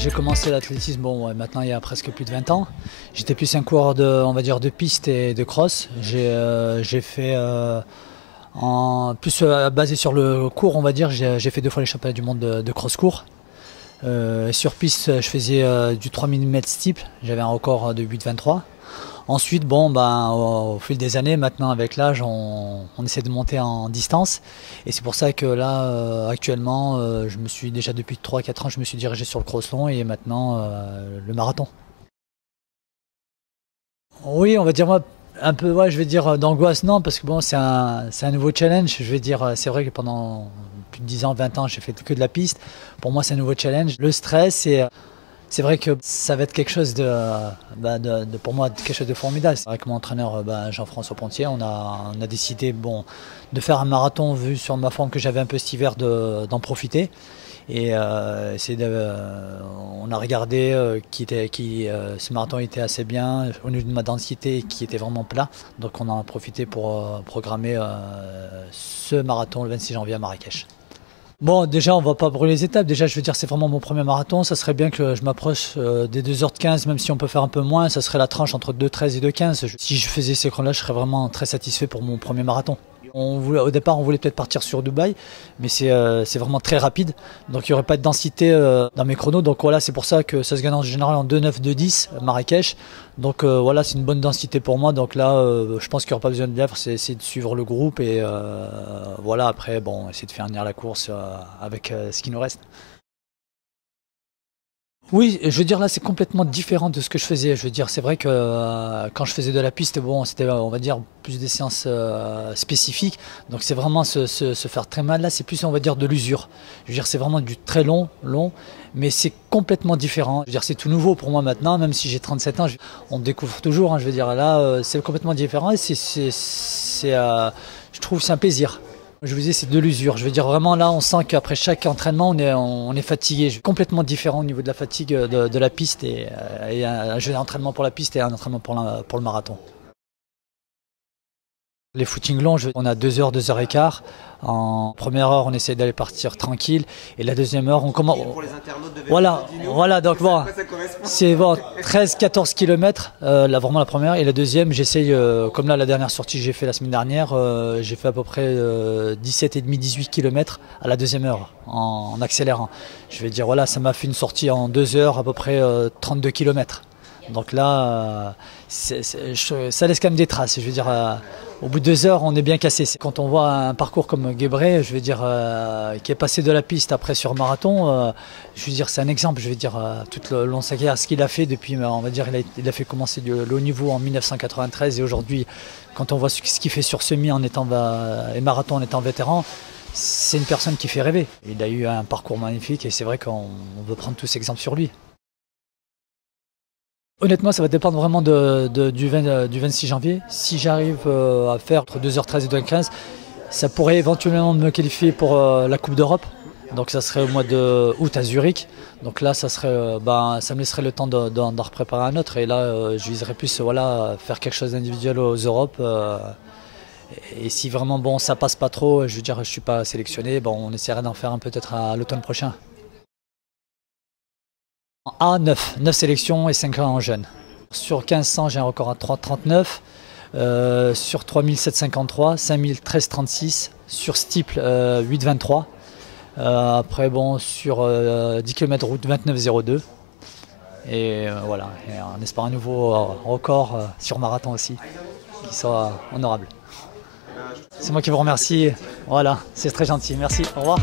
J'ai commencé l'athlétisme maintenant il y a presque plus de 20 ans. J'étais plus un coureur on va dire, de piste et de cross. J'ai fait basé sur le court, on va dire, j'ai fait 2 fois les championnats du monde de cross court. Sur piste, je faisais du 3000 m steeple, j'avais un record de 8,23. Ensuite, au fil des années, maintenant avec l'âge, on essaie de monter en distance. Et c'est pour ça que là, actuellement, je me suis déjà depuis 3-4 ans, je me suis dirigé sur le cross long et maintenant le marathon. Oui, on va dire moi un peu, ouais, je vais dire d'angoisse, non, parce que bon, c'est un nouveau challenge. Je vais dire, c'est vrai que pendant plus de 10 ans, 20 ans, j'ai fait que de la piste. Pour moi, c'est un nouveau challenge. Le stress, c'est vrai que ça va être quelque chose pour moi, quelque chose de formidable. Avec mon entraîneur Jean-François Pontier, on a décidé de faire un marathon vu sur ma forme que j'avais un peu cet hiver, d'en profiter. Et on a regardé ce marathon était assez bien au niveau de ma densité qui était vraiment plat. Donc on en a profité pour programmer ce marathon le 26 janvier à Marrakech. Bon, déjà, on va pas brûler les étapes. Déjà, je veux dire, c'est vraiment mon premier marathon. Ça serait bien que je m'approche des 2h15, même si on peut faire un peu moins. Ça serait la tranche entre 2h13 et 2h15. Si je faisais ces chronos-là, je serais vraiment très satisfait pour mon premier marathon. Au départ, on voulait peut-être partir sur Dubaï, mais c'est vraiment très rapide. Donc, il n'y aurait pas de densité dans mes chronos. Donc, voilà, c'est pour ça que ça se gagne en général en 2,9, 2,10 Marrakech. Donc, voilà, c'est une bonne densité pour moi. Donc là, je pense qu'il n'y aura pas besoin de lèvres. C'est essayer de suivre le groupe et voilà, après, essayer de faire venir la course avec ce qui nous reste. Oui, je veux dire là c'est complètement différent de ce que je faisais. Je veux dire c'est vrai que quand je faisais de la piste, c'était on va dire plus des séances spécifiques. Donc c'est vraiment se faire très mal. Là c'est plus on va dire de l'usure. Je veux dire c'est vraiment du très long, mais c'est complètement différent. Je veux dire c'est tout nouveau pour moi maintenant, même si j'ai 37 ans, on découvre toujours. Je veux dire là c'est complètement différent et je trouve que c'est un plaisir. Je vous dis, c'est de l'usure. Je veux dire, vraiment, là, on sent qu'après chaque entraînement, on est fatigué. Complètement différent au niveau de la fatigue de la piste et un jeu d'entraînement pour la piste et un entraînement pour le marathon. Les footings longs, on a 2 heures, 2 heures et quart. En première heure, on essaie d'aller partir tranquille. Et la deuxième heure, on commence. Pour les internautes de voilà, donc voilà. C'est 13-14 km, là, vraiment la première. Et la deuxième, j'essaye, comme là, la dernière sortie que j'ai fait la semaine dernière, j'ai fait à peu près 17,5-18 km à la deuxième heure en accélérant. Je vais dire, voilà, ça m'a fait une sortie en 2 heures, à peu près 32 km. Donc là, ça laisse quand même des traces. Je veux dire, au bout de 2 heures, on est bien cassé. Quand on voit un parcours comme Guébré, je veux dire, qui est passé de la piste après sur marathon, je veux dire, c'est un exemple. Je veux dire, tout le long de sa carrière, ce qu'il a fait depuis, on va dire, il a fait commencer le haut niveau en 1993 et aujourd'hui, quand on voit ce qu'il fait sur semi et marathon en étant vétéran, c'est une personne qui fait rêver. Il a eu un parcours magnifique et c'est vrai qu'on veut prendre tous exemples sur lui. Honnêtement, ça va dépendre vraiment du 26 janvier. Si j'arrive à faire entre 2h13 et 2h15, ça pourrait éventuellement me qualifier pour la Coupe d'Europe. Donc ça serait au mois d'août à Zurich. Donc là, ça me laisserait le temps d'en repréparer un autre. Et là, je viserais plus faire quelque chose d'individuel aux Europes. Et si vraiment ça passe pas trop, je veux dire, je suis pas sélectionné, on essaierait d'en faire un peut-être à l'automne prochain. A, 9 sélections et 5 ans en jeune. Sur 1500, j'ai un record à 3,39. Sur 3753, 5000, 13,36. Sur steeple, 8,23. Après, sur 10 km route, 29,02. Et voilà, et on espère un nouveau record sur marathon aussi, qui soit honorable. C'est moi qui vous remercie. Voilà, c'est très gentil. Merci, au revoir.